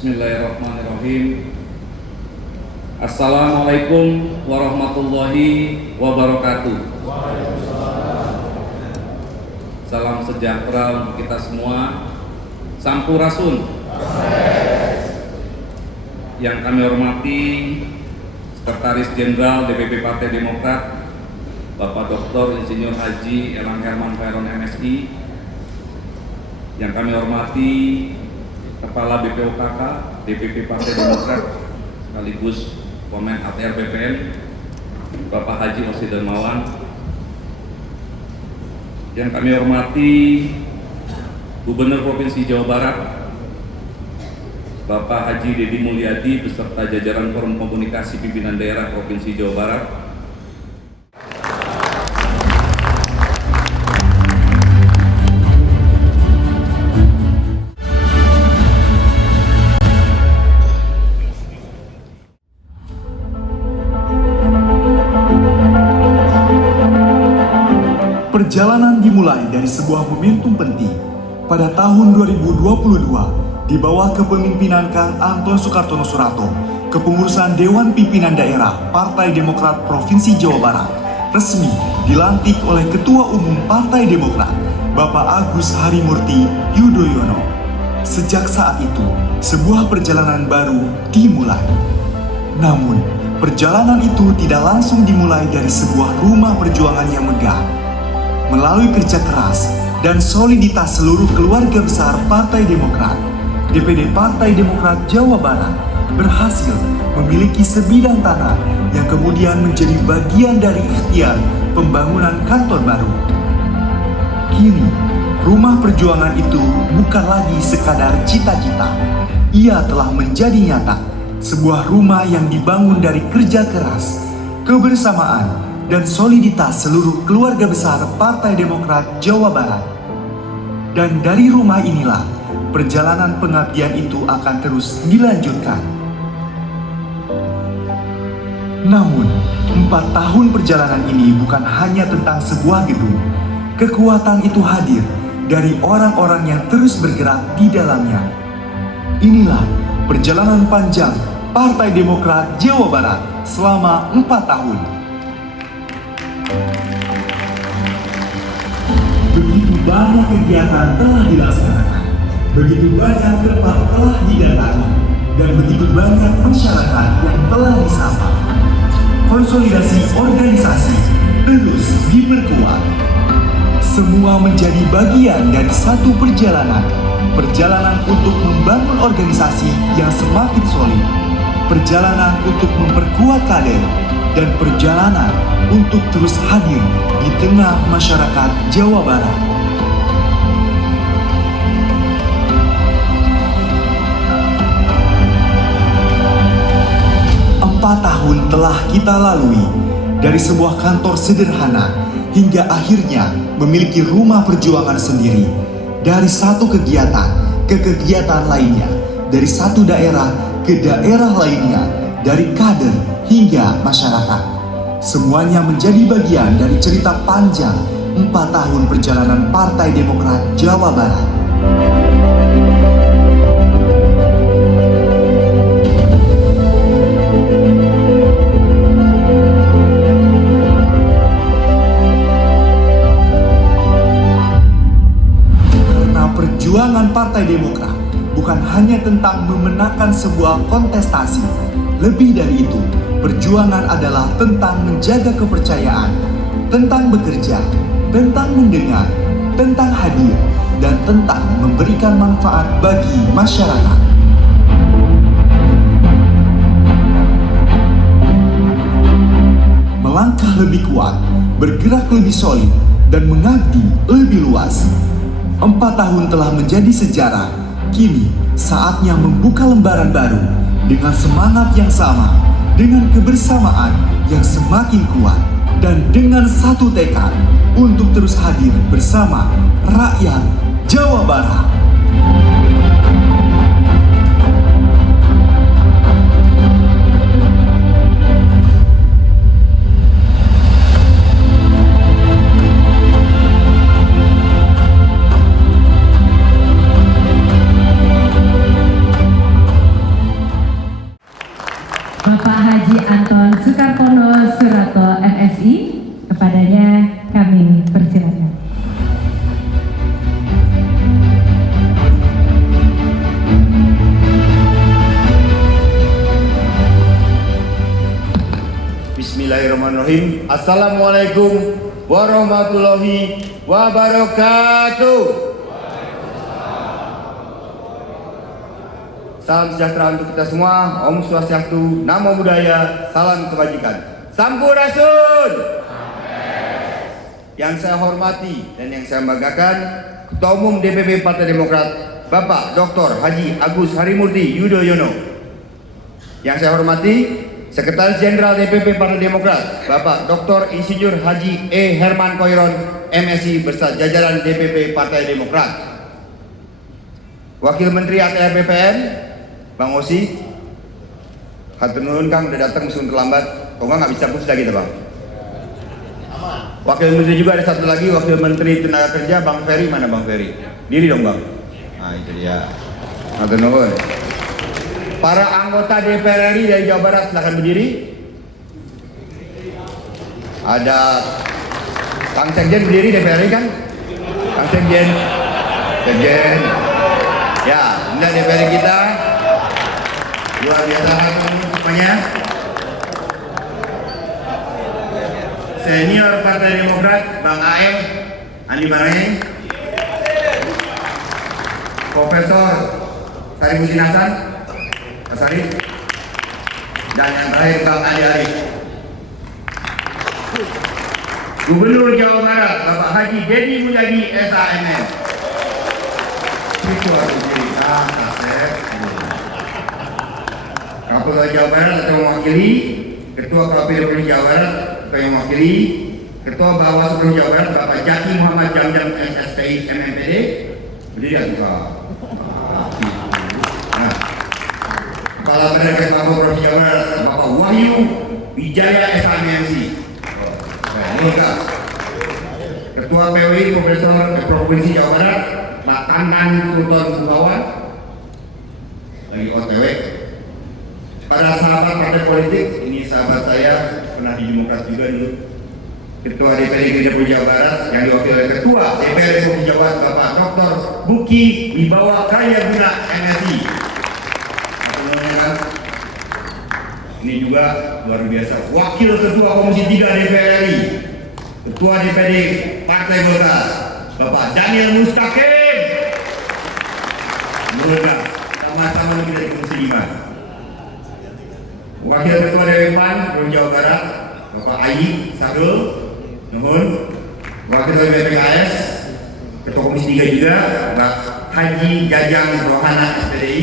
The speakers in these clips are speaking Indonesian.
Bismillahirrahmanirrahim. Assalamualaikum warahmatullahi wabarakatuh. Salam sejahtera untuk kita semua. Sampurasun. Yang kami hormati Sekretaris Jenderal DPP Partai Demokrat Bapak Dr. Insinyur Haji Elang Herman Khairon MSI. Yang kami hormati Kepala BPOKK DPP Partai Demokrat sekaligus Komen ATR BPN Bapak Haji Osi Darmawan. Yang kami hormati Gubernur Provinsi Jawa Barat Bapak Haji Dedi Mulyadi beserta jajaran Forum Komunikasi Pimpinan Daerah Provinsi Jawa Barat. Perjalanan dimulai dari sebuah momentum penting. Pada tahun 2022, di bawah kepemimpinan Kang Anton Sukartono Suratto, kepengurusan Dewan Pimpinan Daerah Partai Demokrat Provinsi Jawa Barat resmi dilantik oleh Ketua Umum Partai Demokrat, Bapak Agus Harimurti Yudhoyono. Sejak saat itu, sebuah perjalanan baru dimulai. Namun, perjalanan itu tidak langsung dimulai dari sebuah rumah perjuangan yang megah. Melalui kerja keras dan soliditas seluruh keluarga besar Partai Demokrat, DPD Partai Demokrat Jawa Barat berhasil memiliki sebidang tanah yang kemudian menjadi bagian dari ikhtiar pembangunan kantor baru. Kini, rumah perjuangan itu bukan lagi sekadar cita-cita. Ia telah menjadi nyata, sebuah rumah yang dibangun dari kerja keras, kebersamaan, dan soliditas seluruh keluarga besar Partai Demokrat Jawa Barat. Dan dari rumah inilah, perjalanan pengabdian itu akan terus dilanjutkan. Namun, 4 tahun perjalanan ini bukan hanya tentang sebuah gedung. Kekuatan itu hadir dari orang-orang yang terus bergerak di dalamnya. Inilah perjalanan panjang Partai Demokrat Jawa Barat selama 4 tahun. Begitu banyak kegiatan telah dilaksanakan, begitu banyak tempat telah didatangi, dan begitu banyak masyarakat yang telah disapa. Konsolidasi organisasi terus diperkuat. Semua menjadi bagian dari satu perjalanan untuk membangun organisasi yang semakin solid, perjalanan untuk memperkuat kader, dan perjalanan untuk terus hadir di tengah masyarakat Jawa Barat. Empat tahun telah kita lalui, dari sebuah kantor sederhana hingga akhirnya memiliki rumah perjuangan sendiri. Dari satu kegiatan ke kegiatan lainnya, dari satu daerah ke daerah lainnya, dari kader hingga masyarakat. Semuanya menjadi bagian dari cerita panjang 4 tahun perjalanan Partai Demokrat Jawa Barat. Karena perjuangan Partai Demokrat bukan hanya tentang memenangkan sebuah kontestasi. Lebih dari itu, perjuangan adalah tentang menjaga kepercayaan, tentang bekerja, tentang mendengar, tentang hadir, dan tentang memberikan manfaat bagi masyarakat. Melangkah lebih kuat, bergerak lebih solid, dan mengabdi lebih luas. 4 tahun telah menjadi sejarah. Kini, saatnya membuka lembaran baru dengan semangat yang sama, dengan kebersamaan yang semakin kuat, dan dengan satu tekad untuk terus hadir bersama rakyat Jawa Barat. Bismillahirrahmanirrahim. Assalamualaikum warahmatullahi wabarakatuh. Salam sejahtera untuk kita semua. Om Swastiastu, Namo Buddhaya, salam kebajikan. Sampurasun. Yang saya hormati dan yang saya banggakan, Ketua Umum DPP Partai Demokrat, Bapak Dr. Haji Agus Harimurti Yudhoyono. Yang saya hormati, Sekretaris Jenderal DPP Partai Demokrat, Bapak Dr. Insinyur Haji E. Herman Khoiron, MSI beserta jajaran DPP Partai Demokrat. Wakil Menteri ATR BPN, Bang Osi, hatur nuhun Kang, udah datang meskipun terlambat. Kok nggak bisa putus lagi, Bang? Wakil Menteri juga ada satu lagi, Wakil Menteri Tenaga Kerja, Bang Ferry. Mana Bang Ferry? Diri dong Bang. Nah itu dia. Hatur nuhun. Para anggota DPR RI dari Jawa Barat silakan berdiri. Ada Kang Sekjen berdiri DPR RI kan? Kang Sekjen. Ya, ini DPR RI kita. Luar biasa semuanya. Senior Partai Demokrat Bang AM Andi Bareng, Profesor Sari Musin Hasan Asari, dan yang terakhir Bang Andi Arif. Gubernur Jawa Barat Bapak Haji Dedi Mulyadi SAMM. Ketua Kapolda Jawa Barat atau mewakili Ketua KPU Jawa Barat yang mewakili Ketua Bawaslu Jawa Barat Bapak Jaki Muhammad Jamjam SSPI MMPD. Berdiri ya Pak. Nah, Kepala Badan Kesehatan Provinsi Jawa Barat Bapak Wahyu Wijaya SAMMC. Ketua PWI Profesor Provinsi Jawa Barat Pak Tanan Sultan Bukawan lagi OTW. Para sahabat partai politik, ini sahabat saya pernah di Demokrat juga dulu. Ketua DPD Provinsi Jawa Barat yang diwakili oleh Ketua DPD Provinsi Jawa Barat Bapak Dr. Buki Wibawa Karya Guna MSI. Ini juga luar biasa. Wakil Ketua Komisi 3 DPR RI, Ketua DPD Partai Golkar Bapak Daniel Mustaqim. Semoga sama-sama kita di Komisi 5. Wakil Ketua DPPAN Provinsi Jawa Barat Bapak Ayi Sadul nuhun. Wakil Ketua BPKS Ketua Komisi 3 juga Pak Haji Jajang Rohana SPDI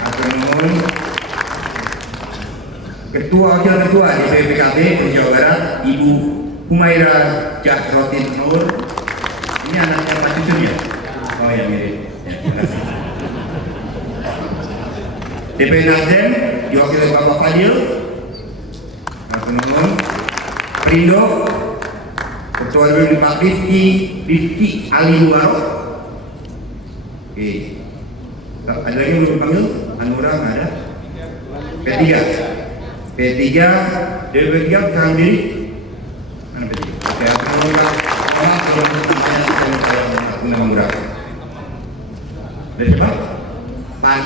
hatur nuhun. Wakil Ketua DPP PKB Provinsi Jawa Barat Ibu Humaira Jahrotin Nur. Ini anaknya Pak Cucun ya? Oh ya mirip. Terima kasih. DPP Nasdem diwakili Bapak Fadil Perindo Ketua DPP Pak Rifki Ali Waro. Oke, ada lagi yang belum dipanggil? Anura nggak ada. P3 DPP 3 sekarang diri mana P3? Oke, dari siapa? Pan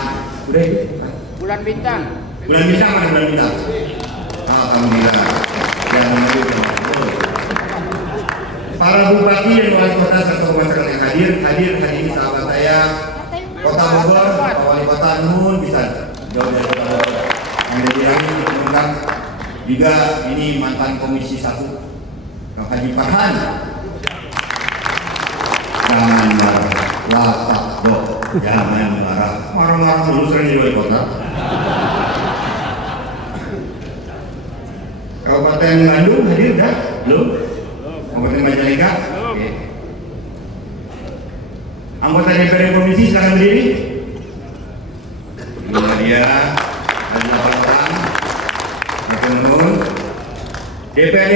udah itu? Bulan Bintang Bulan Bintang mana Bulan Bintang? Alhamdulillah. Para bupati dan wali kota serta masyarakat yang hadir hari ini sahabat saya Kota Bogor, Pak Wali Kota Nun bisa jauh dari Kota Bogor. Yang dibilang juga ini mantan Komisi 1 Kang Haji Farhan. Jangan lapak dok, jangan marah dulu sering di wali kota. Kabupaten Bandung hadir dah? Belum? Kabupaten Majalengka? Oke. Anggota DPR Provinsi silakan berdiri. Ini dia ada 8 orang. Namun DPRD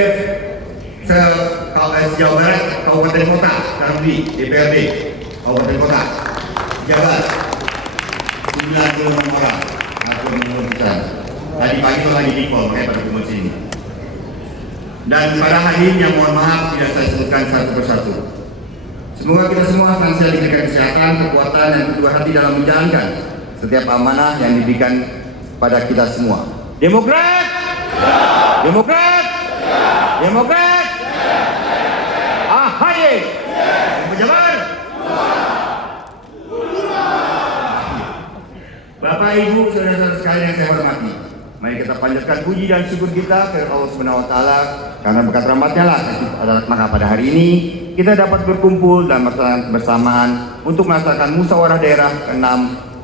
Jawa Barat Kabupaten Kota sekarang di DPRD Kabupaten Kota Jabar 96 orang. Aku menurut kita tadi pagi lagi di call pada kumpul sini. Dan para hadirin yang mohon maaf tidak saya sebutkan satu persatu. Semoga kita semua senantiasa diberikan kesehatan, kekuatan, dan kedua hati dalam menjalankan setiap amanah yang diberikan pada kita semua. Demokrat! Demokrat! Demokrat? AHY? Pejabat? Bapak, Ibu, saudara-saudara sekalian yang saya hormati, mari kita panjatkan puji dan syukur kita kepada Allah Subhanahu wa taala, karena berkat rahmat-Nya lah maka pada hari ini kita dapat berkumpul dan bersamaan untuk melaksanakan musyawarah daerah ke-6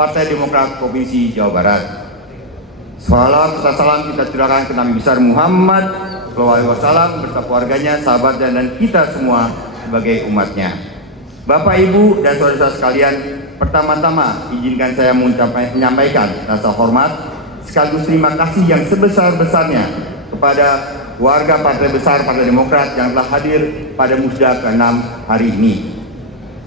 Partai Demokrat Provinsi Jawa Barat. Salam serta salam kita curahkan ke Nabi besar Muhammad SAW beserta keluarganya, sahabatnya, dan kita semua sebagai umatnya. Bapak, Ibu, dan saudara-saudara sekalian, pertama-tama izinkan saya menyampaikan rasa hormat sekaligus terima kasih yang sebesar-besarnya kepada warga Partai Besar Partai Demokrat yang telah hadir pada Musda ke-6 hari ini.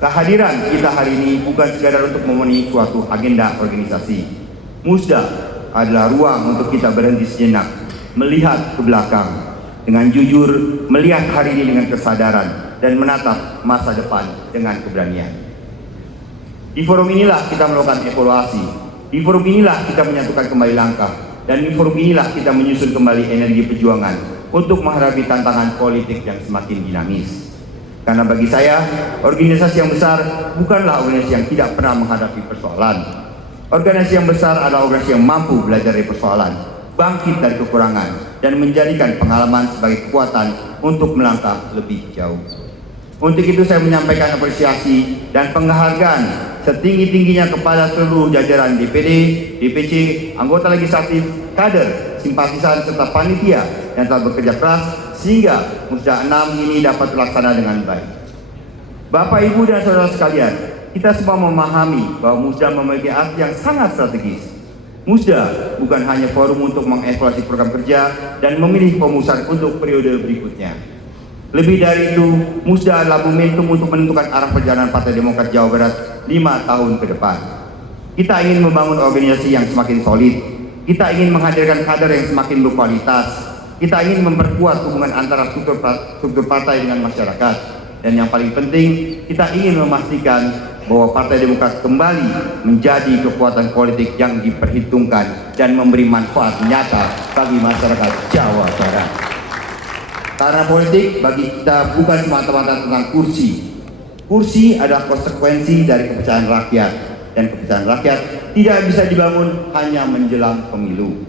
Kehadiran kita hari ini bukan sekadar untuk memenuhi suatu agenda organisasi. Musda adalah ruang untuk kita berhenti sejenak, melihat ke belakang dengan jujur, melihat hari ini dengan kesadaran, dan menatap masa depan dengan keberanian. Di forum inilah kita melakukan evaluasi. Di forum inilah kita menyatukan kembali langkah. Dan di forum inilah kita menyusun kembali energi perjuangan untuk menghadapi tantangan politik yang semakin dinamis. Karena bagi saya, organisasi yang besar bukanlah organisasi yang tidak pernah menghadapi persoalan. Organisasi yang besar adalah organisasi yang mampu belajar dari persoalan, bangkit dari kekurangan, dan menjadikan pengalaman sebagai kekuatan untuk melangkah lebih jauh. Untuk itu saya menyampaikan apresiasi dan penghargaan setinggi-tingginya kepada seluruh jajaran DPD, DPC, anggota legislatif, kader, simpatisan, serta panitia yang telah bekerja keras sehingga Musda 6 ini dapat terlaksana dengan baik. Bapak, Ibu, dan saudara sekalian, kita semua memahami bahwa Musda memiliki arti yang sangat strategis. Musda bukan hanya forum untuk mengevaluasi program kerja dan memilih pemusat untuk periode berikutnya. Lebih dari itu, Musda adalah momentum untuk menentukan arah perjalanan Partai Demokrat Jawa Barat 5 tahun ke depan. Kita ingin membangun organisasi yang semakin solid. Kita ingin menghadirkan kader yang semakin berkualitas. Kita ingin memperkuat hubungan antara struktur partai dengan masyarakat. Dan yang paling penting, kita ingin memastikan bahwa Partai Demokrat kembali menjadi kekuatan politik yang diperhitungkan dan memberi manfaat nyata bagi masyarakat Jawa Barat. Karena politik bagi kita bukan semata-mata tentang kursi. Kursi adalah konsekuensi dari kepercayaan rakyat, dan kepercayaan rakyat tidak bisa dibangun hanya menjelang pemilu.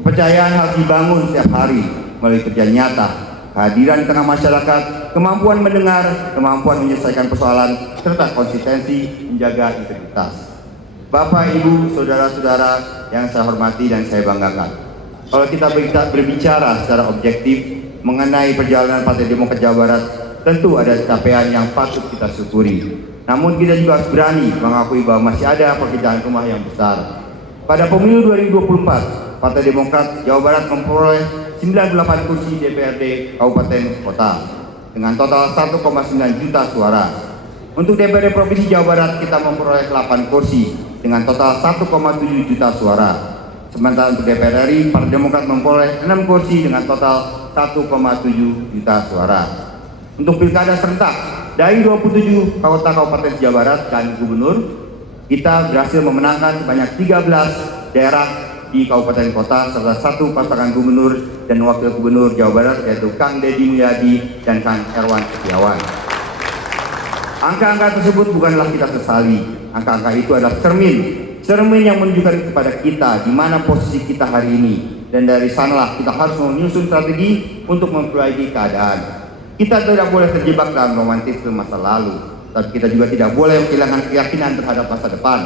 Kepercayaan harus dibangun setiap hari melalui kerja nyata, kehadiran di tengah masyarakat, kemampuan mendengar, kemampuan menyelesaikan persoalan, serta konsistensi menjaga integritas. Bapak, Ibu, saudara-saudara yang saya hormati dan saya banggakan, kalau kita berbicara secara objektif mengenai perjalanan Partai Demokrat Jawa Barat, tentu ada capaian yang patut kita syukuri. Namun kita juga harus berani mengakui bahwa masih ada pekerjaan rumah yang besar. Pada pemilu 2024, Partai Demokrat Jawa Barat memperoleh 98 kursi DPRD Kabupaten Kota dengan total 1,9 juta suara. Untuk DPRD Provinsi Jawa Barat kita memperoleh 8 kursi dengan total 1,7 juta suara. Sementara untuk DPR RI, Partai Demokrat memperoleh 6 kursi dengan total 1,7 juta suara. Untuk pilkada serentak dari 27 kota kabupaten Jawa Barat dan gubernur, kita berhasil memenangkan sebanyak 13 daerah di kabupaten kota serta 1 pasangan gubernur dan wakil gubernur Jawa Barat, yaitu Kang Deddy Mulyadi dan Kang Herwan Setiawan. Angka-angka tersebut bukanlah kita sesali. Angka-angka itu adalah cermin yang menunjukkan kepada kita di mana posisi kita hari ini, dan dari sanalah kita harus menyusun strategi untuk memperbaiki keadaan. Kita tidak boleh terjebak dalam romantisme masa lalu, tapi kita juga tidak boleh kehilangan keyakinan terhadap masa depan.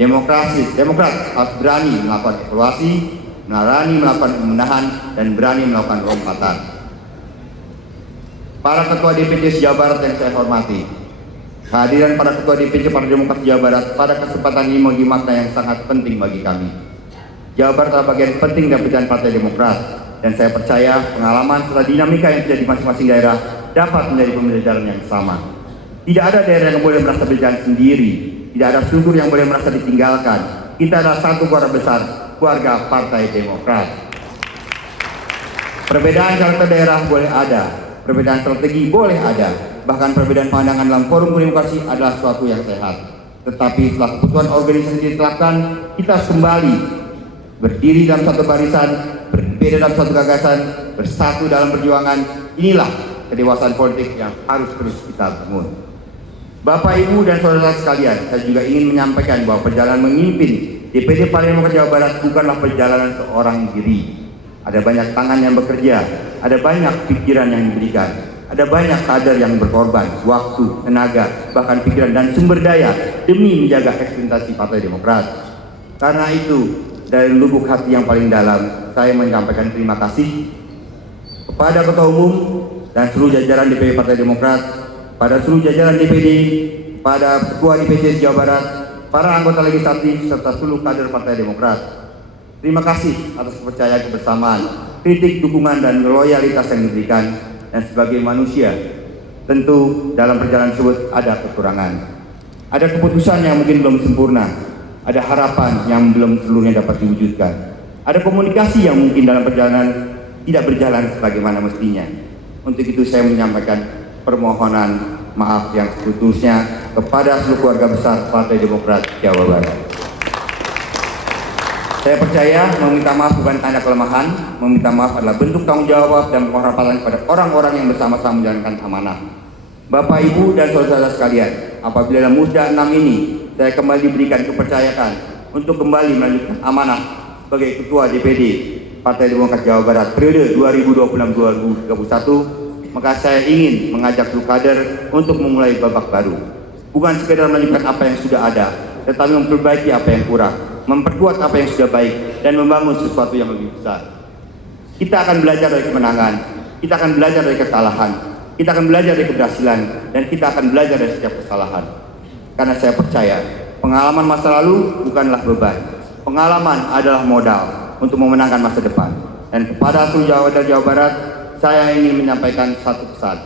Demokrat harus berani melakukan evaluasi, berani melakukan pembenahan, dan berani melakukan lompatan. Para ketua DPC Jawa Barat yang saya hormati, kehadiran para ketua DPC Partai Demokrat Jawa Barat pada kesempatan ini memiliki makna yang sangat penting bagi kami. Jawa Barat adalah bagian penting dari perjalanan Partai Demokrat, dan saya percaya pengalaman serta dinamika yang terjadi di masing-masing daerah dapat menjadi pembelajaran yang sama. Tidak ada daerah yang boleh merasa berjalan sendiri, tidak ada struktur yang boleh merasa ditinggalkan. Kita adalah satu keluarga besar, keluarga Partai Demokrat. Perbedaan karakter daerah boleh ada, perbedaan strategi boleh ada, bahkan perbedaan pandangan dalam forum demokrasi adalah sesuatu yang sehat. Tetapi setelah kebutuhan organisasi ditetapkan, kita harus kembali berdiri dalam satu barisan, berbeda dalam satu gagasan, bersatu dalam perjuangan. Inilah kedewasaan politik yang harus terus kita bangun. Bapak, Ibu, dan saudara sekalian, saya juga ingin menyampaikan bahwa perjalanan memimpin DPD Partai Demokrat Jawa Barat bukanlah perjalanan seorang diri. Ada banyak tangan yang bekerja, ada banyak pikiran yang diberikan, ada banyak kader yang berkorban, waktu, tenaga, bahkan pikiran dan sumber daya demi menjaga eksistensi Partai Demokrat. Karena itu, dari lubuk hati yang paling dalam, saya menyampaikan terima kasih kepada Ketua Umum dan seluruh jajaran DPD Partai Demokrat, pada seluruh jajaran DPD, pada Ketua DPC Jawa Barat, para anggota legislatif, serta seluruh kader Partai Demokrat. Terima kasih atas kepercayaan kebersamaan, kritik, dukungan, dan loyalitas yang diberikan. Dan sebagai manusia, tentu dalam perjalanan tersebut ada kekurangan. Ada keputusan yang mungkin belum sempurna, ada harapan yang belum seluruhnya dapat diwujudkan. Ada komunikasi yang mungkin dalam perjalanan tidak berjalan sebagaimana mestinya. Untuk itu saya menyampaikan permohonan maaf yang setulusnya kepada seluruh keluarga besar Partai Demokrat Jawa Barat. Saya percaya meminta maaf bukan tanda kelemahan, meminta maaf adalah bentuk tanggung jawab dan penghormatan kepada orang-orang yang bersama-sama menjalankan amanah. Bapak, Ibu, dan saudara sekalian, apabila dalam Musda 6 ini saya kembali diberikan kepercayaan untuk kembali melanjutkan amanah sebagai Ketua DPD Partai Demokrat Jawa Barat periode 2026-2031, maka saya ingin mengajak seluruh kader untuk memulai babak baru. Bukan sekedar melanjutkan apa yang sudah ada, tetapi memperbaiki apa yang kurang, memperkuat apa yang sudah baik, dan membangun sesuatu yang lebih besar. Kita akan belajar dari kemenangan, kita akan belajar dari kekalahan, kita akan belajar dari keberhasilan, dan kita akan belajar dari setiap kesalahan. Karena saya percaya, pengalaman masa lalu bukanlah beban. Pengalaman adalah modal untuk memenangkan masa depan. Dan kepada seluruh Jawa Barat, saya ingin menyampaikan satu pesan.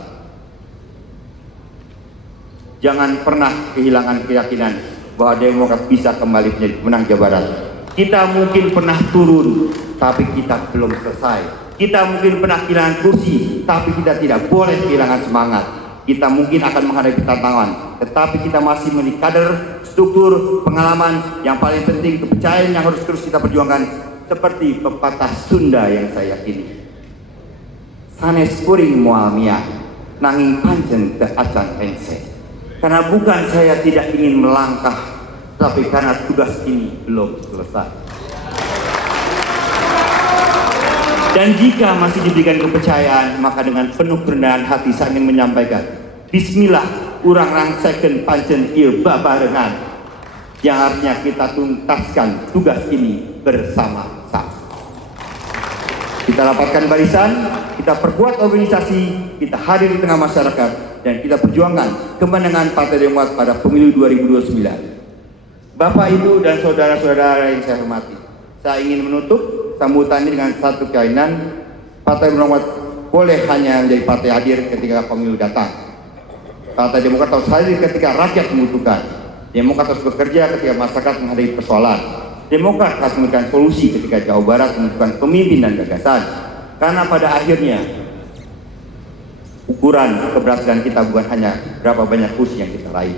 Jangan pernah kehilangan keyakinan bahwa Demokrat bisa kembali menjadi pemenang Jawa Barat. Kita mungkin pernah turun, tapi kita belum selesai. Kita mungkin pernah kehilangan kursi, tapi kita tidak boleh kehilangan semangat. Kita mungkin akan menghadapi tantangan, tetapi kita masih memiliki kader, struktur, pengalaman, yang paling penting kepercayaan yang harus terus kita perjuangkan. Seperti pepatah Sunda yang saya yakini, sanes kuring moal mia, nanging pancen teu acan engse. Karena bukan saya tidak ingin melangkah, tapi karena tugas ini belum selesai. Dan jika masih diberikan kepercayaan, maka dengan penuh kerendahan hati saya ingin menyampaikan, Bismillah, urang rangsekeun pancen ieu babarengan. Yang artinya kita tuntaskan tugas ini bersama-sama. Kita rapatkan barisan, kita perkuat organisasi, kita hadir di tengah masyarakat, dan kita perjuangkan kemenangan Partai Demokrat pada pemilu 2029. Bapak, Ibu, dan saudara-saudara yang saya hormati, saya ingin menutup sambutan ini dengan satu keyakinan, Partai Demokrat boleh hanya menjadi partai hadir ketika pemilu datang. Partai Demokrat harus hadir ketika rakyat membutuhkan. Demokrat harus bekerja ketika masyarakat menghadapi persoalan. Demokrat harus memberikan solusi ketika Jawa Barat membutuhkan pemimpin dan gagasan. Karena pada akhirnya ukuran keberhasilan kita bukan hanya berapa banyak kursi yang kita raih,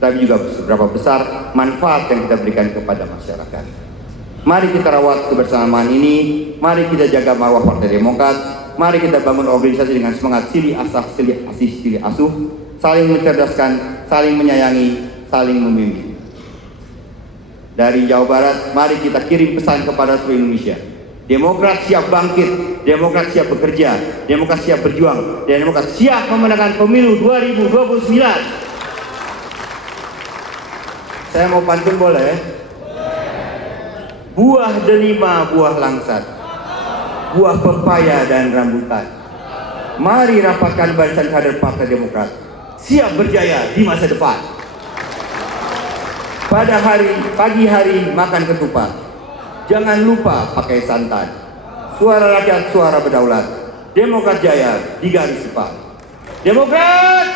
tapi juga seberapa besar manfaat yang kita berikan kepada masyarakat. Mari kita rawat kebersamaan ini, mari kita jaga marwah Partai Demokrat, mari kita bangun organisasi dengan semangat silih asah, silih asih, silih asuh, saling mencerdaskan, saling menyayangi, saling membimbing. Dari Jawa Barat, mari kita kirim pesan kepada seluruh Indonesia. Demokrat siap bangkit, Demokrat siap bekerja, Demokrat siap berjuang, dan Demokrat siap memenangkan pemilu 2029. Saya mau pantun boleh? Buah delima, buah langsat, buah pepaya dan rambutan. Mari rapatkan barisan kader Partai Demokrat, siap berjaya di masa depan. Pada pagi hari makan ketupat, jangan lupa pakai santan. Suara rakyat, suara berdaulat. Demokrat jaya di garis depan. Demokrat!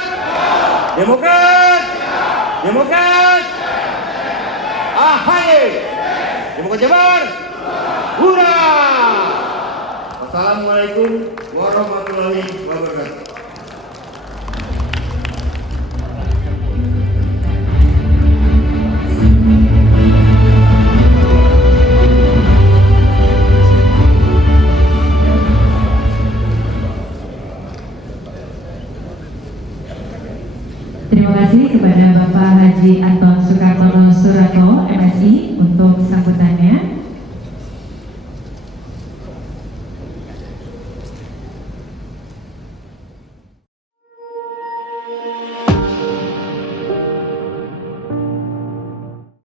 Demokrat! Demokrat! Ahai! Demokrat Jabar! Hurra! Wassalamualaikum warahmatullahi wabarakatuh. terima kasih kepada Bapak Haji Anton Sukartono Suranto, MSI, untuk sambutannya.